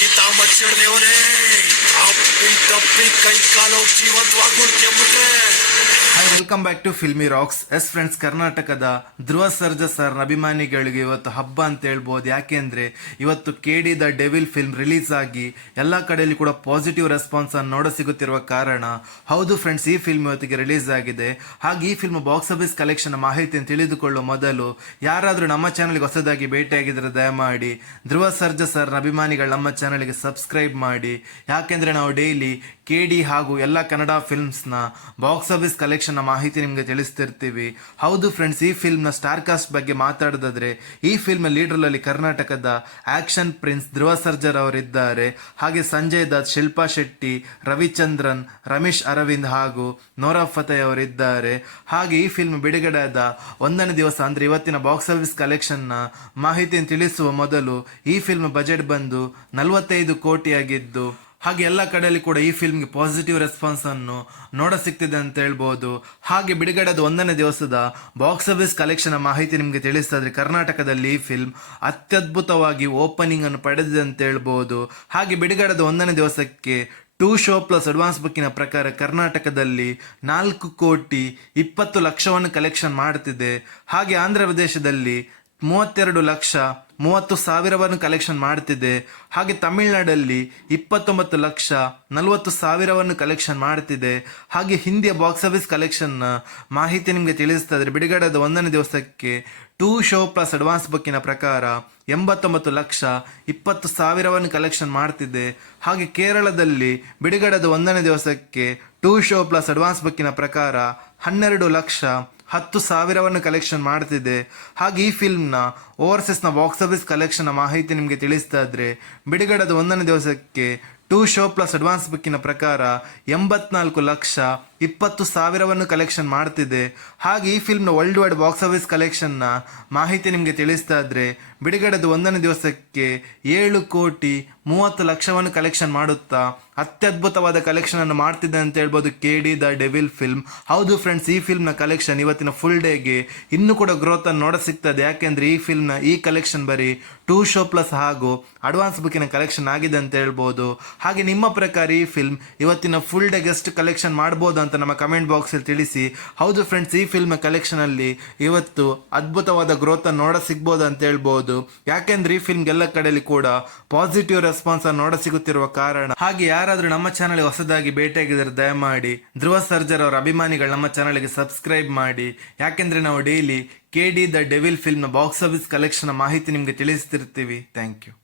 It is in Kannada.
ಕಿತಾಮತ್ ಚಿಡ್ದೇವನೇ ಅಪ್ಪಿ ತಪ್ಪಿ ಕೈ ಕಾಲು ಜೀವಂತವಾಗಿ ಉಳ್ಕೊಂಬಿಟ್ರೆ. Welcome back to Filmi Rocks. Friends, ಕರ್ನಾಟಕದ ಧ್ರುವ ಸರ್ಜಾ ಸರ್ ಅಭಿಮಾನಿಗಳಿಗೆ ಇವತ್ತು ಹಬ್ಬ ಅಂತ ಹೇಳ್ಬೋದು. ಯಾಕೆಂದ್ರೆ ಇವತ್ತು KD the devil film release ಆಗಿ ಎಲ್ಲ ಕಡೆಯಲ್ಲಿ ಕೂಡ ಪಾಸಿಟಿವ್ ರೆಸ್ಪಾನ್ಸ್ ಅನ್ನು ನೋಡ ಸಿಗುತ್ತಿರುವ ಕಾರಣ. ಹೌದು ಫ್ರೆಂಡ್ಸ್, ಈ ಫಿಲ್ಮ್ ಇವತ್ತಿಗೆ ರಿಲೀಸ್ ಆಗಿದೆ. ಹಾಗೆ ಈ ಫಿಲ್ಮ್ ಬಾಕ್ಸ್ ಆಫೀಸ್ ಕಲೆಕ್ಷನ್ ಮಾಹಿತಿಯನ್ನು ತಿಳಿದುಕೊಳ್ಳುವ ಮೊದಲು ಯಾರಾದರೂ ನಮ್ಮ ಚಾನಲ್ಗೆ ಹೊಸದಾಗಿ ಭೇಟಿಯಾಗಿದ್ರೆ ದಯಮಾಡಿ ಧ್ರುವ ಸರ್ಜಾ ಸರ್ ಅಭಿಮಾನಿಗಳು ನಮ್ಮ ಚಾನಲ್ಗೆ ಸಬ್ಸ್ಕ್ರೈಬ್ ಮಾಡಿ. ಯಾಕೆಂದ್ರೆ ನಾವು ಡೈಲಿ KD ಹಾಗೂ ಎಲ್ಲ ಕನ್ನಡ ಫಿಲ್ಮ್ಸ್ನ ಬಾಕ್ಸ್ ಆಫೀಸ್ ಕಲೆಕ್ಷನ್ ಮಾಹಿತಿ ನಿಮಗೆ ತಿಳಿಸ್ತಿರ್ತೀವಿ. ಹೌದು ಫ್ರೆಂಡ್ಸ್, ಈ ಫಿಲ್ಮ್ನ ಸ್ಟಾರ್ ಕಾಸ್ಟ್ ಬಗ್ಗೆ ಮಾತಾಡೋದಾದ್ರೆ ಈ ಫಿಲ್ಮ್ ಲೀಡರ್ನಲ್ಲಿ ಕರ್ನಾಟಕದ ಆಕ್ಷನ್ ಪ್ರಿನ್ಸ್ ಧ್ರುವ ಸರ್ಜರ್ ಅವರಿದ್ದಾರೆ. ಹಾಗೆ ಸಂಜಯ್ ದತ್, ಶಿಲ್ಪಾ ಶೆಟ್ಟಿ, ರವಿಚಂದ್ರನ್, ರಮೇಶ್ ಅರವಿಂದ್ ಹಾಗೂ ನೋರಾ ಫತೇಹ್ ಅವರಿದ್ದಾರೆ. ಹಾಗೆ ಈ ಫಿಲ್ಮ್ ಬಿಡುಗಡೆಯಾದ ಒಂದನೇ ದಿವಸ ಅಂದ್ರೆ ಇವತ್ತಿನ ಬಾಕ್ಸ್ ಆಫೀಸ್ ಕಲೆಕ್ಷನ್ನ ಮಾಹಿತಿಯನ್ನು ತಿಳಿಸುವ ಮೊದಲು ಈ ಫಿಲ್ಮ್ ಬಜೆಟ್ ಬಂದು 45 ಕೋಟಿಯಾಗಿದ್ದು, ಹಾಗೆ ಎಲ್ಲ ಕಡೆಯಲ್ಲಿ ಕೂಡ ಈ ಫಿಲ್ಮ್ಗೆ ಪಾಸಿಟಿವ್ ರೆಸ್ಪಾನ್ಸ್ ಅನ್ನು ನೋಡ ಸಿಗ್ತಿದೆ ಅಂತ ಹೇಳ್ಬೋದು. ಹಾಗೆ ಬಿಡುಗಡೆದ ಒಂದನೇ ದಿವಸದ ಬಾಕ್ಸ್ ಆಫೀಸ್ ಕಲೆಕ್ಷನ್ ಮಾಹಿತಿ ನಿಮಗೆ ತಿಳಿಸಿದ್ರೆ ಕರ್ನಾಟಕದಲ್ಲಿ ಈ ಫಿಲ್ಮ್ ಅತ್ಯದ್ಭುತವಾಗಿ ಓಪನಿಂಗ್ ಅನ್ನು ಪಡೆದಿದೆ ಅಂತ ಹೇಳ್ಬೋದು. ಹಾಗೆ ಬಿಡುಗಡೆದ ಒಂದನೇ ದಿವಸಕ್ಕೆ 2 ಶೋ ಪ್ಲಸ್ ಅಡ್ವಾನ್ಸ್ ಬುಕ್ಕಿನ ಪ್ರಕಾರ ಕರ್ನಾಟಕದಲ್ಲಿ 4,20,00,000 ಕಲೆಕ್ಷನ್ ಮಾಡುತ್ತಿದೆ. ಹಾಗೆ ಆಂಧ್ರ ಪ್ರದೇಶದಲ್ಲಿ 32,30,30,000 ಕಲೆಕ್ಷನ್ ಮಾಡ್ತಿದೆ. ಹಾಗೆ ತಮಿಳುನಾಡಲ್ಲಿ 29,40,000 ಕಲೆಕ್ಷನ್ ಮಾಡ್ತಿದೆ. ಹಾಗೆ ಹಿಂದಿಯ ಬಾಕ್ಸ್ ಆಫೀಸ್ ಕಲೆಕ್ಷನ್ನ ಮಾಹಿತಿ ನಿಮಗೆ ತಿಳಿಸ್ತಾ ಬಿಡುಗಡೆದ ಒಂದನೇ ದಿವಸಕ್ಕೆ 2 ಶೋ ಪ್ಲಸ್ ಅಡ್ವಾನ್ಸ್ ಬುಕ್ಕಿನ ಪ್ರಕಾರ 89,20,000 ಕಲೆಕ್ಷನ್ ಮಾಡ್ತಿದೆ. ಹಾಗೆ ಕೇರಳದಲ್ಲಿ ಬಿಡುಗಡೆದ ಒಂದನೇ ದಿವಸಕ್ಕೆ 2 ಶೋ ಪ್ಲಸ್ ಅಡ್ವಾನ್ಸ್ ಬುಕ್ಕಿನ ಪ್ರಕಾರ 12,10,000 ಕಲೆಕ್ಷನ್ ಮಾಡ್ತಿದೆ. ಹಾಗೆ ಈ ಫಿಲ್ಮ್ನ ಓವರ್ಸೀಸ್ನ ಬಾಕ್ಸ್ ಆಫೀಸ್ ಕಲೆಕ್ಷನ್ ಮಾಹಿತಿ ನಿಮಗೆ ತಿಳಿಸ್ತಾ ಇದ್ರೆ ಬಿಡುಗಡೆದ ಒಂದನೇ ದಿವಸಕ್ಕೆ 2 ಶೋ ಪ್ಲಸ್ ಅಡ್ವಾನ್ಸ್ ಬುಕ್ಕಿನ ಪ್ರಕಾರ 84,20,000 ಕಲೆಕ್ಷನ್ ಮಾಡ್ತಿದೆ. ಹಾಗೆ ಈ ಫಿಲ್ಮ್ನ ವರ್ಲ್ಡ್ ವೈಡ್ ಬಾಕ್ಸ್ ಆಫೀಸ್ ಕಲೆಕ್ಷನ್ನ ಮಾಹಿತಿ ನಿಮಗೆ ತಿಳಿಸ್ತಾ ಇದ್ರೆ ಬಿಡುಗಡೆದ ಒಂದನೇ ದಿವಸಕ್ಕೆ 7,30,00,000 ಕಲೆಕ್ಷನ್ ಮಾಡುತ್ತಾ ಅತ್ಯದ್ಭುತವಾದ ಕಲೆಕ್ಷನ್ ಅನ್ನು ಮಾಡ್ತಿದೆ ಅಂತ ಹೇಳ್ಬೋದು KD ದ ಡೆವಿಲ್ ಫಿಲ್ಮ್. ಹೌದು ಫ್ರೆಂಡ್ಸ್, ಈ ಫಿಲ್ಮ್ನ ಕಲೆಕ್ಷನ್ ಇವತ್ತಿನ ಫುಲ್ ಡೇಗೆ ಇನ್ನೂ ಕೂಡ ಗ್ರೋತ್ ಅನ್ನು ನೋಡ ಸಿಗ್ತದೆ. ಯಾಕೆಂದ್ರೆ ಈ ಫಿಲ್ಮ್ನ ಈ ಕಲೆಕ್ಷನ್ ಬರೀ 2 ಶೋ ಪ್ಲಸ್ ಹಾಗೂ ಅಡ್ವಾನ್ಸ್ ಬುಕ್ಕಿನ ಕಲೆಕ್ಷನ್ ಆಗಿದೆ ಅಂತ ಹೇಳ್ಬೋದು. ಹಾಗೆ ನಿಮ್ಮ ಪ್ರಕಾರ ಈ ಫಿಲ್ಮ್ ಇವತ್ತಿನ ಫುಲ್ ಡೇ ಗೆಸ್ಟ್ ಕಲೆಕ್ಷನ್ ಮಾಡ್ಬೋದು ಅಂತ ನಮ್ಮ ಕಮೆಂಟ್ ಬಾಕ್ಸ್ ಅಲ್ಲಿ ತಿಳಿಸಿ. ಹೌದು ಫ್ರೆಂಡ್ಸ್, ಈ ಫಿಲ್ಮ್ ಕಲೆಕ್ಷನ್ ಅಲ್ಲಿ ಇವತ್ತು ಅದ್ಭುತವಾದ ಗ್ರೋತ್ ಅನ್ನು ನೋಡ ಸಿಗ್ಬೋದು ಅಂತ ಹೇಳ್ಬೋದು. ಯಾಕೆಂದ್ರೆ ಈ ಫಿಲ್ಮ್ ಎಲ್ಲ ಕಡೆಯಲ್ಲಿ ಕೂಡ ಪಾಸಿಟಿವ್ ರೆಸ್ಪಾನ್ಸ್ ಅನ್ನು ನೋಡ ಸಿಗುತ್ತಿರುವ ಕಾರಣ. ಹಾಗೆ ಯಾರಾದ್ರೂ ನಮ್ಮ ಚಾನಲ್ ಹೊಸದಾಗಿ ಭೇಟಿಯಾಗಿದ್ರೆ ದಯಮಾಡಿ ಧ್ರುವ ಸರ್ಜರ್ ಅವರ ಅಭಿಮಾನಿಗಳು ನಮ್ಮ ಚಾನಲ್ಗೆ ಸಬ್ಸ್ಕ್ರೈಬ್ ಮಾಡಿ. ಯಾಕೆಂದ್ರೆ ನಾವು daily KD the devil film box office collection ಮಾಹಿತಿ ನಿಮ್ಗೆ ತಿಳಿಸ್ತಿರ್ತೀವಿ. Thank you.